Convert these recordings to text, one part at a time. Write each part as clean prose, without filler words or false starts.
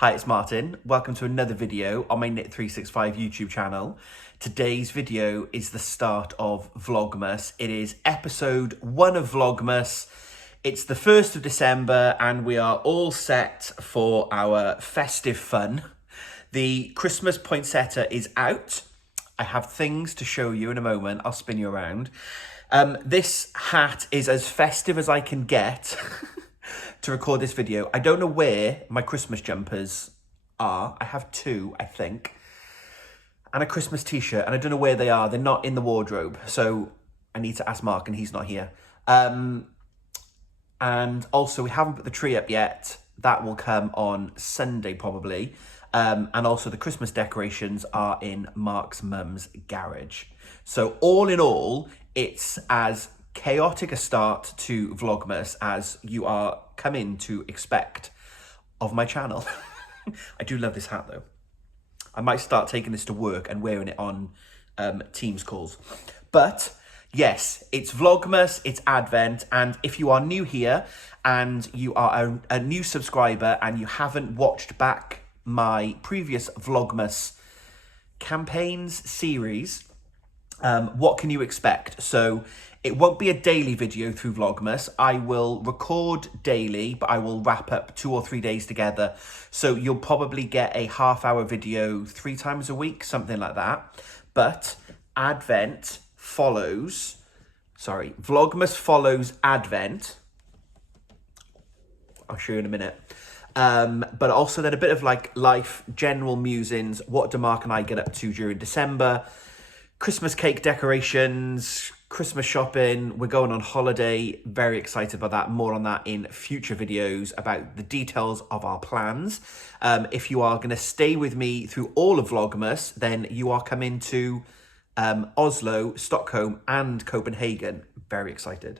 Hi, it's Martin. Welcome to another video on my Knit365 YouTube channel. Today's video is the start of Vlogmas. It is episode 1 of Vlogmas. It's the 1st of December and we are all set for our festive fun. The Christmas poinsettia is out. I have things to show you in a moment. I'll spin you around. This hat is as festive as I can get to record this video. I don't know where my Christmas jumpers are. I have 2, I think, and a Christmas t-shirt, and I don't know where they are. They're not in the wardrobe, so I need to ask Mark, and he's not here. And also, we haven't put the tree up yet. That will come on Sunday, probably. And also, the Christmas decorations are in Mark's mum's garage. So all in all, it's as chaotic a start to Vlogmas as you are coming to expect of my channel. I do love this hat though. I might start taking this to work and wearing it on Teams calls. But yes, it's Vlogmas, it's Advent, and if you are new here and you are a new subscriber and you haven't watched back my previous Vlogmas campaigns series, what can you expect? So it won't be a daily video through Vlogmas. I will record daily, but I will wrap up 2 or 3 days together. So you'll probably get a half-hour video 3 times a week, something like that. But Vlogmas follows Advent. I'll show you in a minute. But also then a bit of like life, general musings. What do Mark and I get up to during December? Christmas cake decorations, Christmas shopping, we're going on holiday, very excited about that. More on that in future videos about the details of our plans. If you are going to stay with me through all of Vlogmas, then you are coming to Oslo, Stockholm and Copenhagen. Very excited.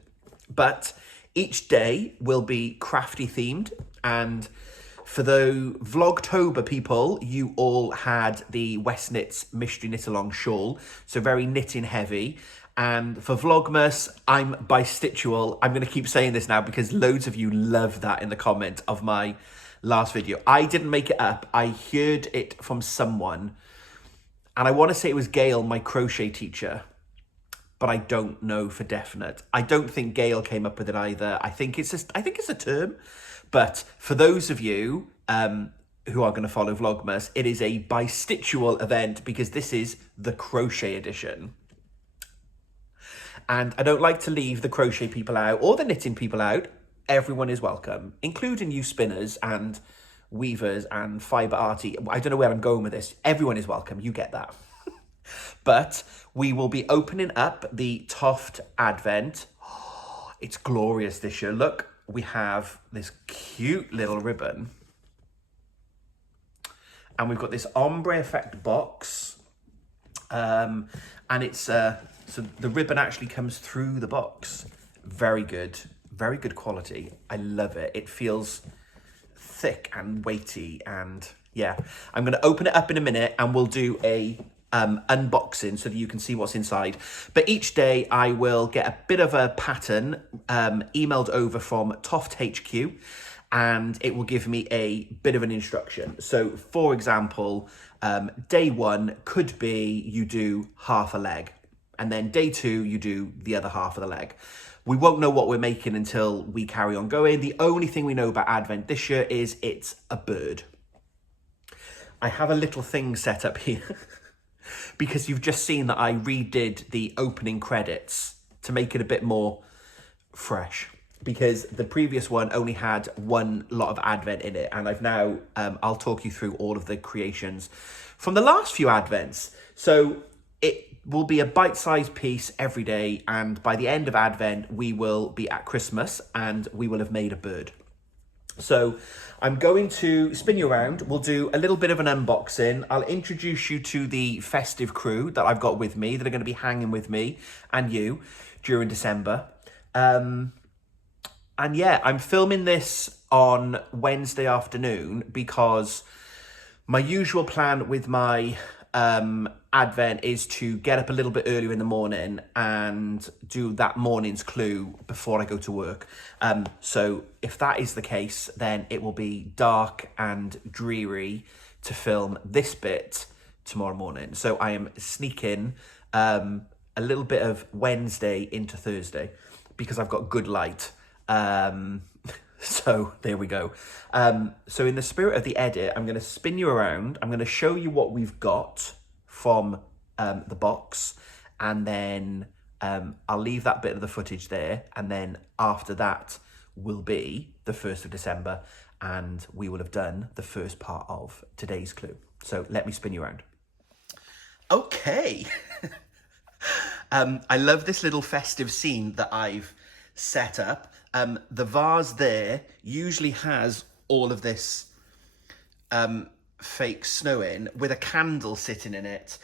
But each day will be crafty themed, and for the Vlogtober people, you all had the West Knits Mystery Knit-a-long shawl, so very knitting heavy. And for Vlogmas, I'm bistitual. I'm going to keep saying this now because loads of you love that in the comment of my last video. I didn't make it up. I heard it from someone, and I want to say it was Gail, my crochet teacher, but I don't know for definite. I don't think Gail came up with it either. I think it's a term. But for those of you who are going to follow Vlogmas, it is a bistitual event because this is the crochet edition. And I don't like to leave the crochet people out or the knitting people out. Everyone is welcome, including you spinners and weavers and fibre arty. I don't know where I'm going with this. Everyone is welcome. You get that. But we will be opening up the Toft Advent. Oh, it's glorious this year. Look. We have this cute little ribbon, and we've got this ombre effect box, and it's so the ribbon actually comes through the box. Very good quality. I love it. It feels thick and weighty, and yeah, I'm going to open it up in a minute and we'll do a unboxing so that you can see what's inside. But each day I will get a bit of a pattern emailed over from Toft HQ, and it will give me a bit of an instruction. So for example, day 1 could be you do half a leg, and then day 2 you do the other half of the leg. We won't know what we're making until we carry on going. The only thing we know about Advent this year is it's a bird. I have a little thing set up here because you've just seen that I redid the opening credits to make it a bit more fresh, because the previous one only had one lot of Advent in it, and I've now, I'll talk you through all of the creations from the last few Advents. So it will be a bite-sized piece every day, and by the end of Advent, we will be at Christmas and we will have made a bird. So I'm going to spin you around. We'll do a little bit of an unboxing. I'll introduce you to the festive crew that I've got with me that are going to be hanging with me and you during December. And yeah, I'm filming this on Wednesday afternoon because my usual plan with my Advent is to get up a little bit earlier in the morning and do that morning's clue before I go to work. So if that is the case, then it will be dark and dreary to film this bit tomorrow morning. So I am sneaking a little bit of Wednesday into Thursday because I've got good light. So there we go. So in the spirit of the edit, I'm going to spin you around. I'm going to show you what we've got from the box, and then I'll leave that bit of the footage there, and then after that will be the 1st of December, and we will have done the first part of today's clue. So let me spin you around. Okay. I love this little festive scene that I've set up. The vase there usually has all of this fake snow in with a candle sitting in it.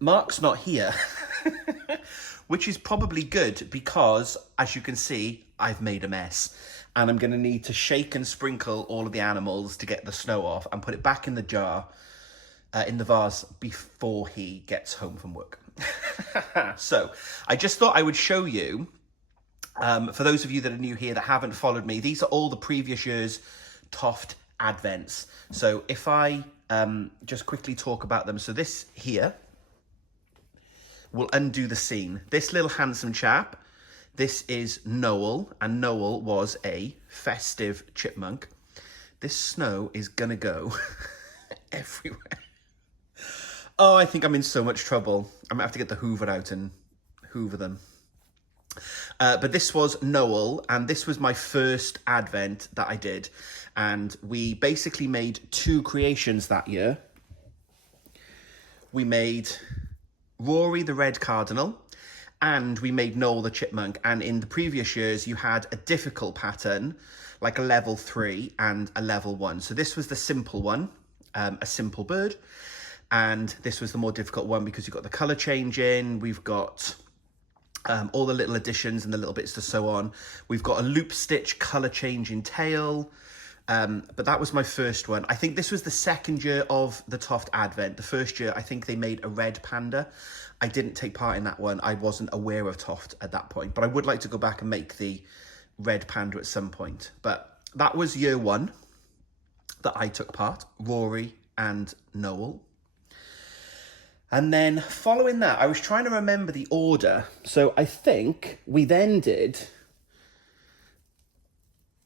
Mark's not here, which is probably good because, as you can see, I've made a mess. And I'm going to need to shake and sprinkle all of the animals to get the snow off and put it back in the jar, in the vase, before he gets home from work. So I just thought I would show you, for those of you that are new here that haven't followed me, these are all the previous year's Toft Advents. So if I just quickly talk about them. So this here will undo the scene. This little handsome chap, this is Noel, and Noel was a festive chipmunk. This snow is gonna go everywhere. Oh, I think I'm in so much trouble. I'm gonna have to get the Hoover out and hoover them. But this was Noel, and this was my first Advent that I did. And we basically made 2 creations that year. We made Rory the red cardinal, and we made Noel the chipmunk. And in the previous years, you had a difficult pattern, like a level 3 and a level 1. So this was the simple one, a simple bird. And this was the more difficult one because you've got the colour changing, we've got all the little additions and the little bits to sew on. We've got a loop stitch colour changing tail. But that was my first one. I think this was the second year of the Toft Advent. The first year, I think they made a red panda. I didn't take part in that one. I wasn't aware of Toft at that point. But I would like to go back and make the red panda at some point. But that was year 1 that I took part, Rory and Noel. And then following that, I was trying to remember the order. So I think we then did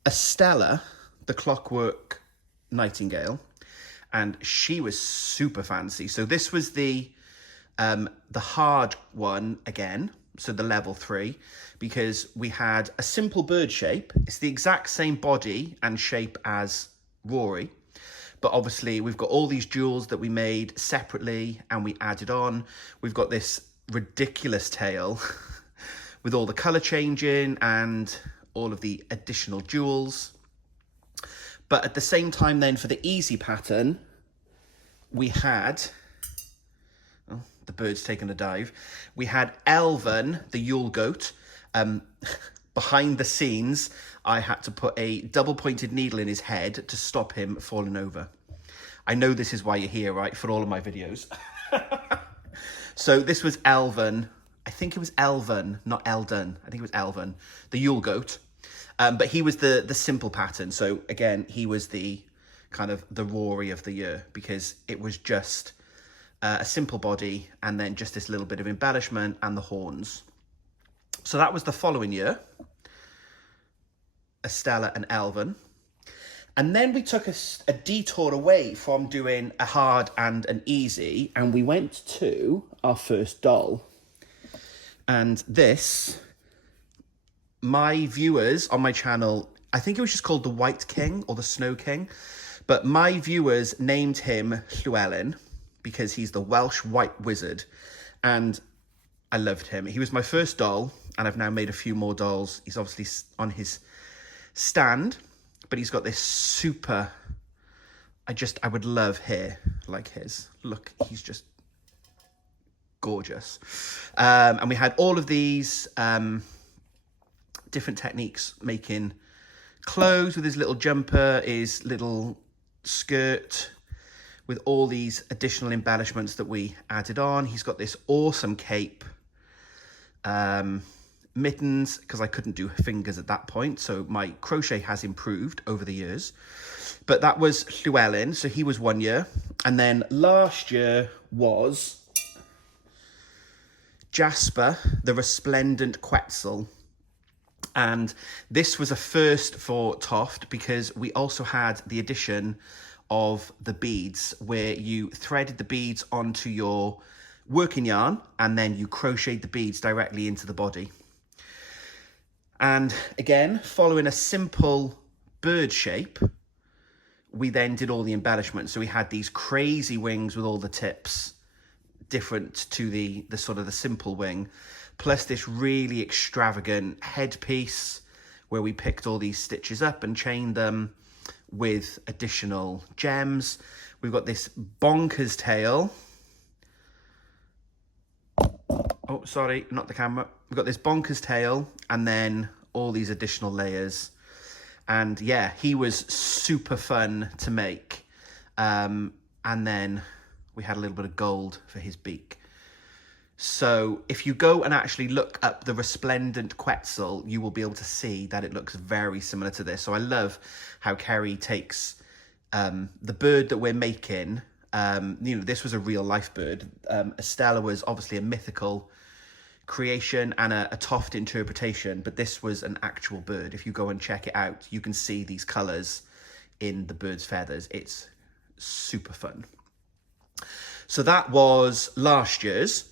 Estella, the clockwork nightingale, and she was super fancy. So this was the hard one again, so the level 3, because we had a simple bird shape. It's the exact same body and shape as Rory, but obviously we've got all these jewels that we made separately and we added on. We've got this ridiculous tail with all the colour changing and all of the additional jewels. But at the same time then, for the easy pattern, we had, oh, the bird's taken a dive. We had Elven, the Yule goat. Behind the scenes, I had to put a double-pointed needle in his head to stop him falling over. I know this is why you're here, right, for all of my videos. So this was Elven. I think it was Elven, not Eldon. I think it was Elven, the Yule goat. But he was the simple pattern. So again, he was the kind of the Rory of the year because it was just a simple body and then just this little bit of embellishment and the horns. So that was the following year, Estella and Elven. And then we took a detour away from doing a hard and an easy, and we went to our first doll. And this, my viewers on my channel, I think it was just called the White King or the Snow King, but my viewers named him Llewellyn because he's the Welsh White Wizard, and I loved him. He was my first doll, and I've now made a few more dolls. He's obviously on his stand, but he's got this super, I would love hair like his. Look, he's just gorgeous. And we had all of these different techniques making clothes with his little jumper, his little skirt. with all these additional embellishments that we added on. He's got this awesome cape, mittens, because I couldn't do fingers at that point, so my crochet has improved over the years. But that was Llewellyn, so he was 1 year. And then last year was Jasper, the resplendent Quetzal. And this was a first for Toft because we also had the addition of the beads, where you threaded the beads onto your working yarn and then you crocheted the beads directly into the body. And again, following a simple bird shape, we then did all the embellishments. So we had these crazy wings with all the tips, different to the sort of the simple wing, plus this really extravagant headpiece where we picked all these stitches up and chained them with additional gems. We've got this bonkers tail. Oh, sorry, not the camera. We've got this bonkers tail and then all these additional layers. And yeah, he was super fun to make. And then we had a little bit of gold for his beak. So if you go and actually look up the resplendent Quetzal, you will be able to see that it looks very similar to this. So I love how Kerry takes the bird that we're making. You know, this was a real life bird. Estella was obviously a mythical creation and a Toft interpretation, but this was an actual bird. If you go and check it out, you can see these colours in the bird's feathers. It's super fun. So that was last year's.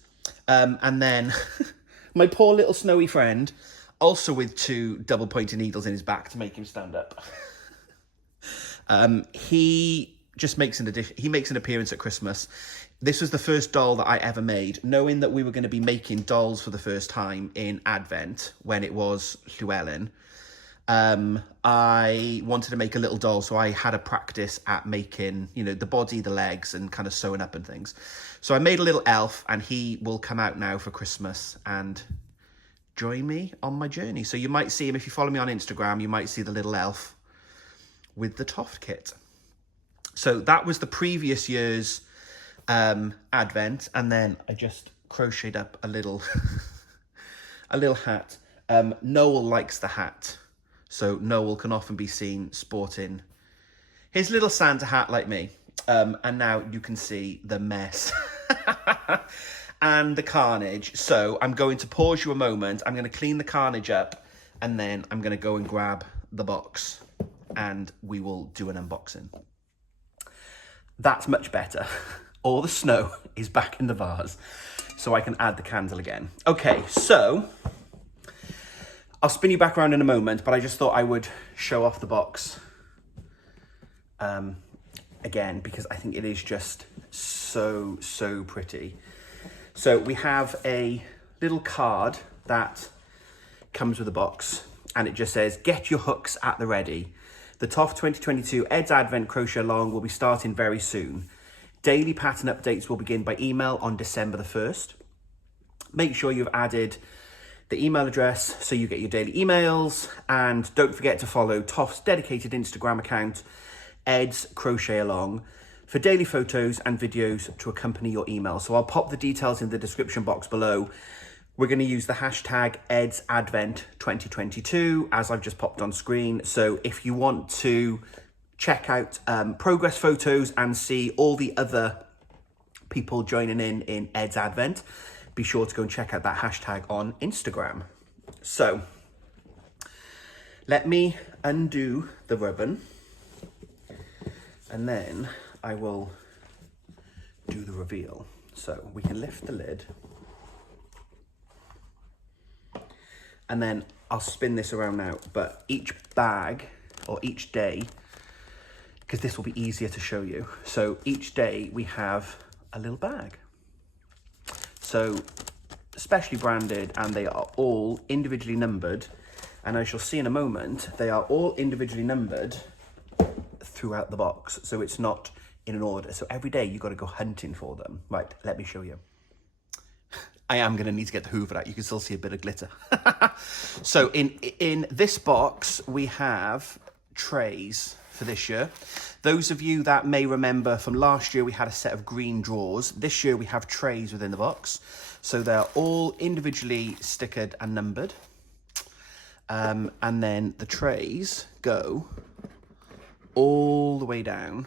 And then my poor little snowy friend, also with 2 double pointed needles in his back to make him stand up. He just makes he makes an appearance at Christmas. This was the first doll that I ever made, knowing that we were going to be making dolls for the first time in Advent when it was Llewellyn. I wanted to make a little doll, so I had a practice at making, you know, the body, the legs, and kind of sewing up and things. So I made a little elf, and he will come out now for Christmas and join me on my journey. So you might see him, if you follow me on Instagram, you might see the little elf with the Toft kit. So that was the previous year's Advent, and then I just crocheted up a little a little hat. Noel likes the hat, so Noel can often be seen sporting his little Santa hat like me. And now you can see the mess and the carnage. So I'm going to pause you a moment. I'm going to clean the carnage up, and then I'm going to go and grab the box and we will do an unboxing. That's much better. All the snow is back in the vase, so I can add the candle again. Okay, so I'll spin you back around in a moment, but I just thought I would show off the box again, because I think it is just so pretty. So we have a little card that comes with a box, and it just says, "Get your hooks at the ready. The Toft 2022 Ed's Advent crochet-a-long will be starting very soon. Daily pattern updates will begin by email on December the 1st. Make sure you've added the email address so you get your daily emails, and don't forget to follow Toft's dedicated Instagram account, Ed's Crochet-a-long, for daily photos and videos to accompany your email." So I'll pop the details in the description box below. We're going to use the hashtag Ed's Advent 2022, as I've just popped on screen. So if you want to check out progress photos and see all the other people joining in Ed's Advent, be sure to go and check out that hashtag on Instagram. So let me undo the ribbon, and then I will do the reveal. So we can lift the lid, and then I'll spin this around now, but each bag, or each day, because this will be easier to show you. So each day we have a little bag. So specially branded, and they are all individually numbered. And as you'll see in a moment, they are all individually numbered throughout the box. So it's not in an order. So every day you've got to go hunting for them. Right, let me show you. I am going to need to get the Hoover out. You can still see a bit of glitter. So in this box, we have trays for this year. Those of you that may remember from last year, we had a set of green drawers. This year we have trays within the box. So they're all individually stickered and numbered. And then the trays go all the way down.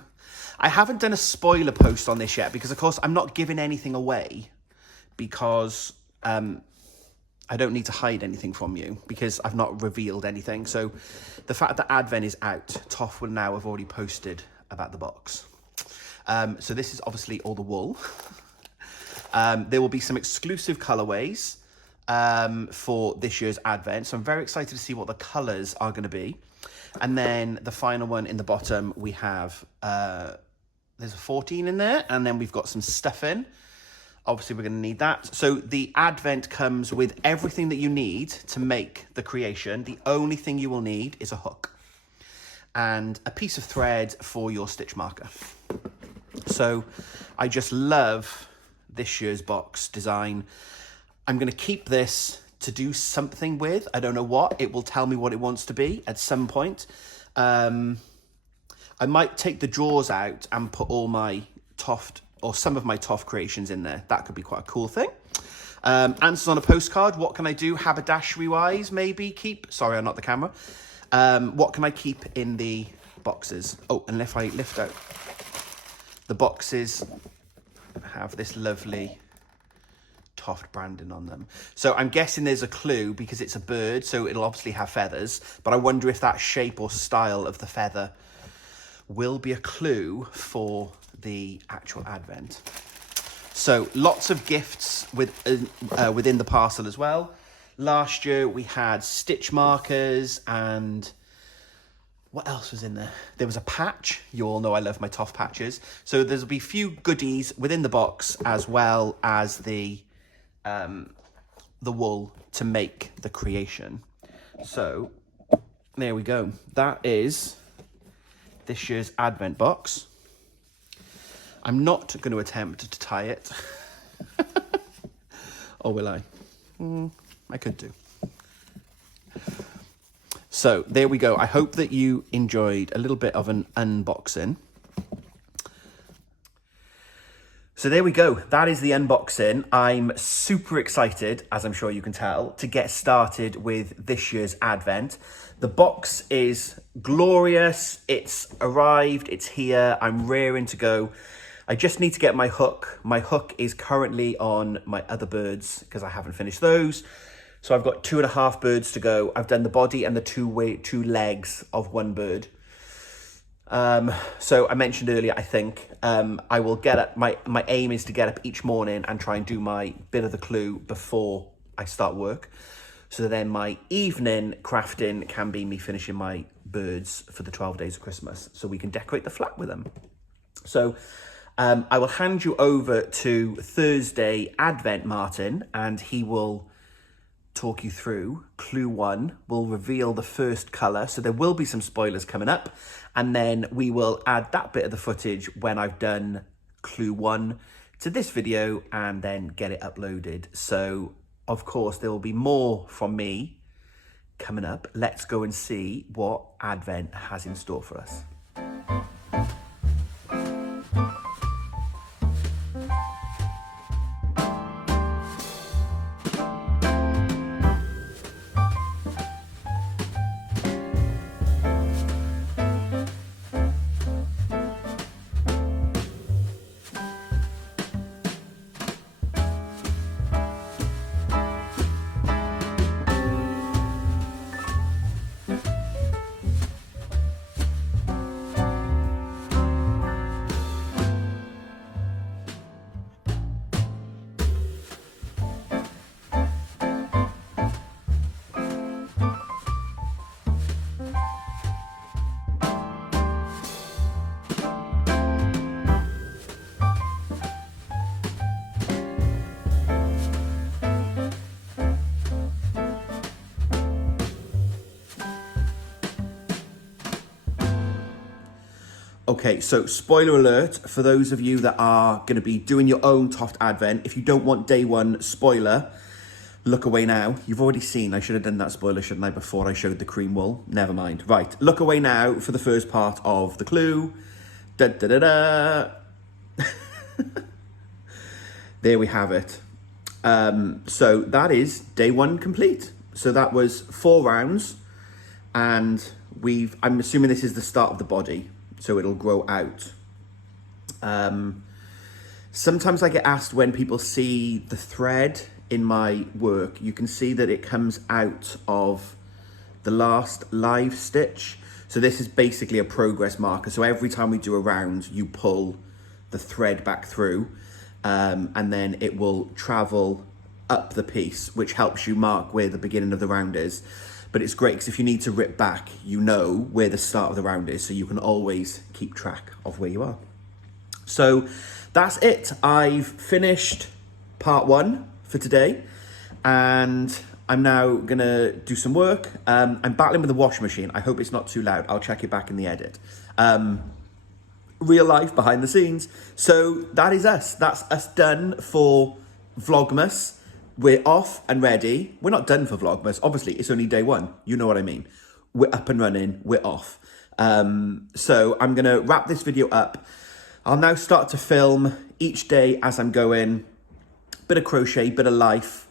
I haven't done a spoiler post on this yet because, of course, I'm not giving anything away because I don't need to hide anything from you because I've not revealed anything. So the fact that Advent is out, Toft will now have already posted about the box. So this is obviously all the wool. There will be some exclusive colorways for this year's Advent. So I'm very excited to see what the colors are going to be. And then the final one in the bottom, we have, there's a 14 in there. And then we've got some stuffing. Obviously, we're going to need that. So the Advent comes with everything that you need to make the creation. The only thing you will need is a hook and a piece of thread for your stitch marker. So I just love this year's box design. I'm going to keep this to do something with. I don't know what. It will tell me what it wants to be at some point. I might take the drawers out and put all my Toft or some of my Toft creations in there. That could be quite a cool thing. Answers on a postcard. What can I do haberdashery-wise? Maybe keep... Sorry, I'm not the camera. What can I keep in the boxes? Oh, and if I lift out... The boxes have this lovely Toft branding on them. So I'm guessing there's a clue because it's a bird, so it'll obviously have feathers. But I wonder if that shape or style of the feather will be a clue for the actual Advent. So lots of gifts within the parcel as well. Last year we had stitch markers and what else was in there? There was a patch. You all know I love my Toft patches. So there'll be a few goodies within the box as well as the wool to make the creation. So there we go. That is this year's Advent box. I'm not going to attempt to tie it. Or will I? I could do. So there we go. I hope that you enjoyed a little bit of an unboxing. So there we go. That is the unboxing. I'm super excited, as I'm sure you can tell, to get started with this year's Advent. The box is glorious. It's arrived. It's here. I'm raring to go. I just need to get my hook. My hook is currently on my other birds because I haven't finished those. So I've got 2.5 birds to go. I've done the body and the two legs of one bird. So I mentioned earlier, I think, I will get up, my aim is to get up each morning and try and do my bit of the clue before I start work. So then my evening crafting can be me finishing my birds for the 12 days of Christmas so we can decorate the flat with them. So I will hand you over to Thursday Advent Martin and he will talk you through clue 1. We'll reveal the first colour, so there will be some spoilers coming up, and then we will add that bit of the footage when I've done clue 1 to this video and then get it uploaded. So of course there will be more from me coming up. Let's go and see what Advent has in store for us. Okay, so spoiler alert for those of you that are going to be doing your own Toft Advent. If you don't want day one spoiler, Look away now. You've already seen, I should have done that spoiler, shouldn't I, before I showed the cream wool? Never mind. Right, look away now for the first part of the clue. Da da da da. There we have it. So that is day one complete. So that was 4 rounds, and I'm assuming this is the start of the body, so it'll grow out. Sometimes I get asked when people see the thread in my work, you can see that it comes out of the last live stitch. So this is basically a progress marker. So every time we do a round, you pull the thread back through, and then it will travel up the piece, which helps you mark where the beginning of the round is. But it's great because if you need to rip back, you know where the start of the round is, so you can always keep track of where you are. So that's it. I've finished part 1 for today, and I'm now gonna do some work. I'm battling with the washing machine. I hope it's not too loud. I'll check it back in the edit. Real life behind the scenes. So that is us. That's us done for Vlogmas. We're off and ready. We're not done for Vlogmas. Obviously, it's only day 1. You know what I mean. We're up and running. We're off. So I'm going to wrap this video up. I'll now start to film each day as I'm going. Bit of crochet, bit of life.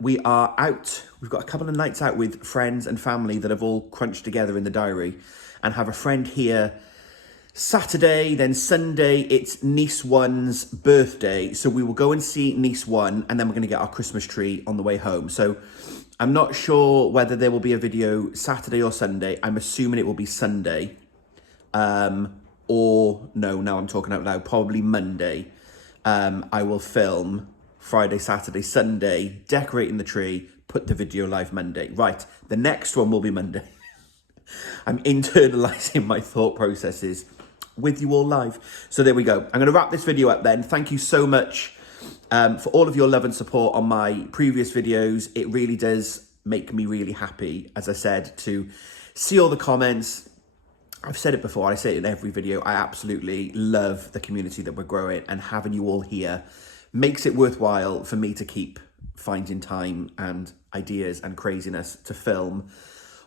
We are out. We've got a couple of nights out with friends and family that have all crunched together in the diary, and have a friend here Saturday, then Sunday, it's niece 1's birthday. So we will go and see niece 1, and then we're going to get our Christmas tree on the way home. So I'm not sure whether there will be a video Saturday or Sunday. I'm assuming it will be Sunday. Or no, now I'm talking out loud, probably Monday. I will film Friday, Saturday, Sunday, decorating the tree, put the video live Monday. Right, the next one will be Monday. I'm internalizing my thought processes with you all live. So there we go. I'm going to wrap this video up then. Thank you so much for all of your love and support on my previous videos. It really does make me really happy, as I said, to see all the comments. I've said it before, I say it in every video. I absolutely love the community that we're growing, and having you all here makes it worthwhile for me to keep finding time and ideas and craziness to film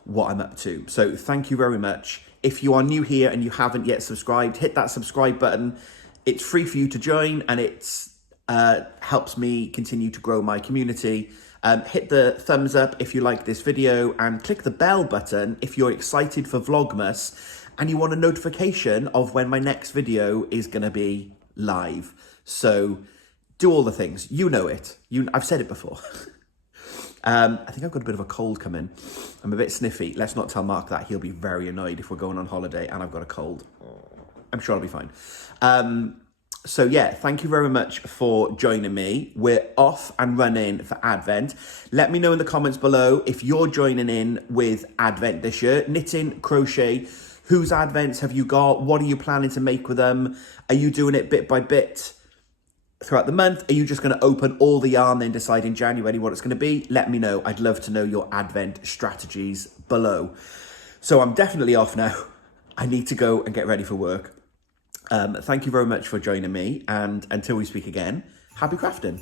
what I'm up to. So thank you very much. If you are new here and you haven't yet subscribed, hit that subscribe button. It's free for you to join, and it's helps me continue to grow my community. Hit the thumbs up if you like this video, and click the bell button if you're excited for Vlogmas and you want a notification of when my next video is going to be live. So do all the things. You know it. I've said it before. I think I've got a bit of a cold coming. I'm a bit sniffy. Let's not tell Mark that. He'll be very annoyed if we're going on holiday and I've got a cold. I'm sure I'll be fine. So yeah, thank you very much for joining me. We're off and running for Advent. Let me know in the comments below if you're joining in with Advent this year. Knitting, crochet, whose Advents have you got? What are you planning to make with them? Are you doing it bit by bit throughout the month? Are you just going to open all the yarn, then decide in January what it's going to be? Let me know. I'd love to know your Advent strategies below. So I'm definitely off now. I need to go and get ready for work. Thank you very much for joining me, and until we speak again, happy crafting.